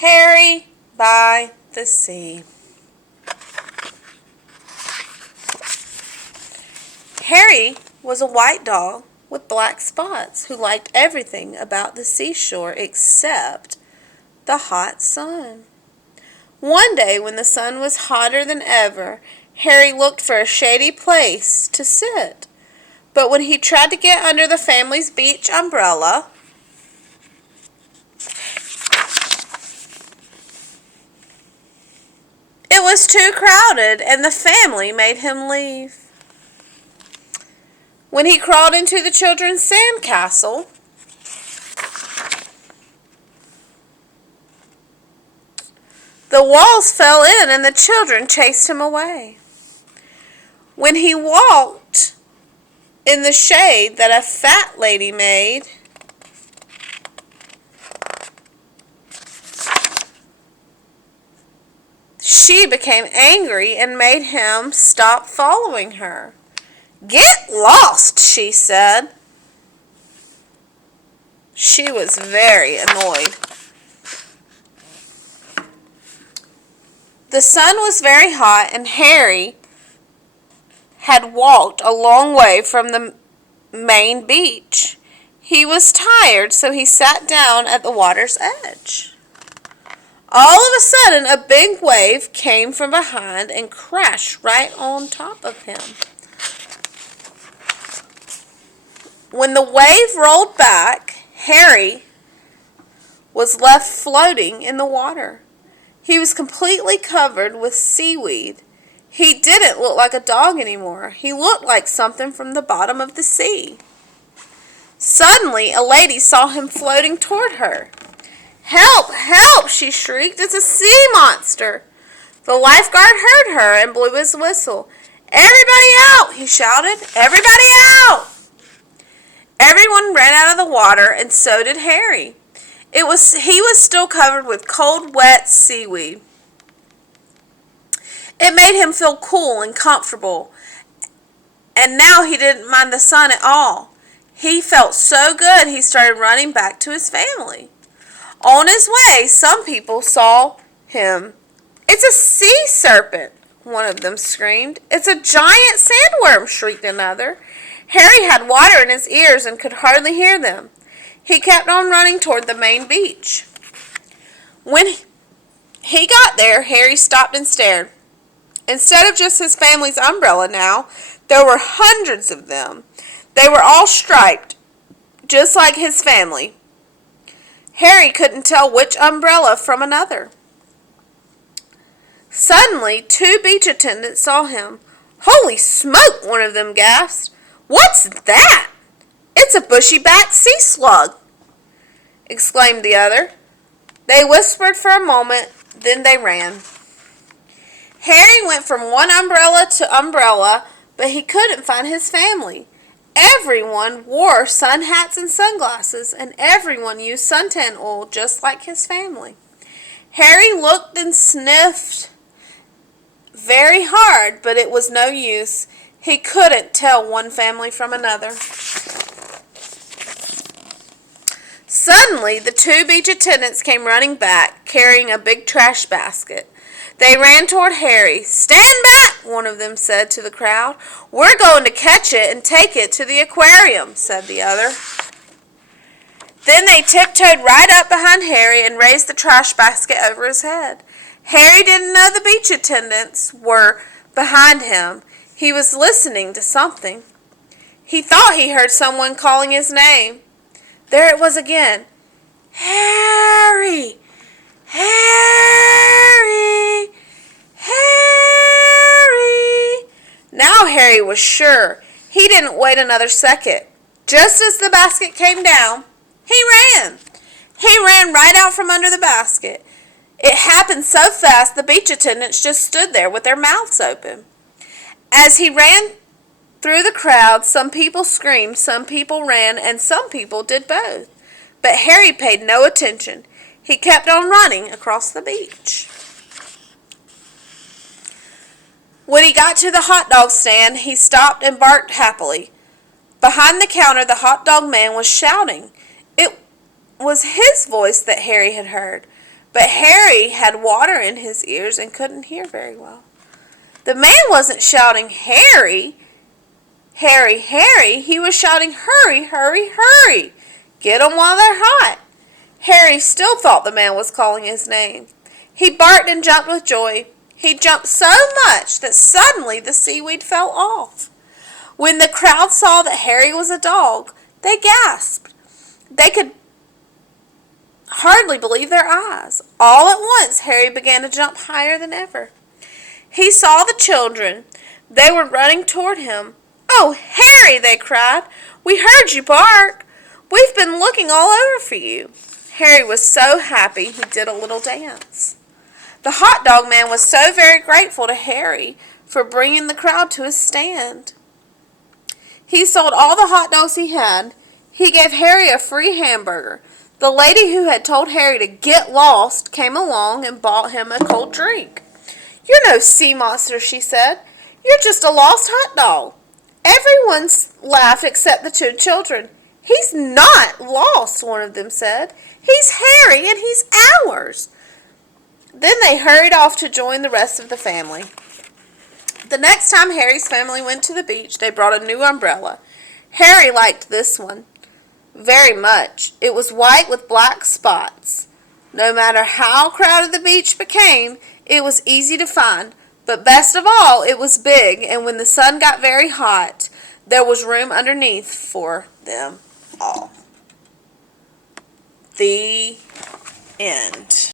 Harry by the Sea. Harry was a white dog with black spots who liked everything about the seashore except the hot sun. One day when the sun was hotter than ever, Harry looked for a shady place to sit. But when he tried to get under the family's beach umbrella, it was too crowded and the family made him leave. When he crawled into the children's sand castle, the walls fell in and the children chased him away. When he walked in the shade that a fat lady made, she became angry and made him stop following her. "Get lost," she said. She was very annoyed. The sun was very hot and Harry had walked a long way from the main beach. He was tired, so he sat down at the water's edge. All of a sudden, a big wave came from behind and crashed right on top of him. When the wave rolled back, Harry was left floating in the water. He was completely covered with seaweed. He didn't look like a dog anymore. He looked like something from the bottom of the sea. Suddenly, a lady saw him floating toward her. "Help! Help!" she shrieked. "It's a sea monster!" The lifeguard heard her and blew his whistle. "Everybody out!" he shouted. "Everybody out!" Everyone ran out of the water, and so did Harry. He was still covered with cold, wet seaweed. It made him feel cool and comfortable, and now he didn't mind the sun at all. He felt so good he started running back to his family. On his way, some people saw him. "It's a sea serpent," one of them screamed. "It's a giant sandworm," shrieked another. Harry had water in his ears and could hardly hear them. He kept on running toward the main beach. When he got there, Harry stopped and stared. Instead of just his family's umbrella now, there were hundreds of them. They were all striped, just like his family. Harry couldn't tell which umbrella from another. Suddenly, two beach attendants saw him. "Holy smoke!" one of them gasped. "What's that?" "It's a bushy-backed sea slug," exclaimed the other. They whispered for a moment, then they ran. Harry went from one umbrella to umbrella, but he couldn't find his family. Everyone wore sun hats and sunglasses, and everyone used suntan oil just like his family. Harry looked and sniffed very hard, but it was no use. He couldn't tell one family from another. Suddenly, the two beach attendants came running back, carrying a big trash basket. They ran toward Harry. "Stand back," one of them said to the crowd. "We're going to catch it and take it to the aquarium," said the other. Then they tiptoed right up behind Harry and raised the trash basket over his head. Harry didn't know the beach attendants were behind him. He was listening to something. He thought he heard someone calling his name. There it was again. "Harry! Harry! Harry!" Now Harry was sure. He didn't wait another second. Just as the basket came down, he ran. He ran right out from under the basket. It happened so fast the beach attendants just stood there with their mouths open. As he ran through the crowd, some people screamed, some people ran, and some people did both. But Harry paid no attention. He kept on running across the beach. When he got to the hot dog stand, he stopped and barked happily. Behind the counter, the hot dog man was shouting. It was his voice that Harry had heard. But Harry had water in his ears and couldn't hear very well. The man wasn't shouting, Harry, Harry, Harry. He was shouting, hurry, hurry, hurry. Get 'em while they're hot. Harry still thought the man was calling his name. He barked and jumped with joy. He jumped so much that suddenly the seaweed fell off. When the crowd saw that Harry was a dog, they gasped. They could hardly believe their eyes. All at once, Harry began to jump higher than ever. He saw the children. They were running toward him. Oh, Harry, they cried. We heard you bark. We've been looking all over for you. Harry was so happy he did a little dance. The hot dog man was so very grateful to Harry for bringing the crowd to his stand. He sold all the hot dogs he had. He gave Harry a free hamburger. The lady who had told Harry to get lost came along and bought him a cold drink. You're no sea monster, she said. You're just a lost hot dog. Everyone laughed except the two children. He's not lost, one of them said. He's Harry and he's ours. Then they hurried off to join the rest of the family. The next time Harry's family went to the beach, they brought a new umbrella. Harry liked this one very much. It was white with black spots. No matter how crowded the beach became, it was easy to find. But best of all, it was big, and when the sun got very hot, there was room underneath for them all. The end.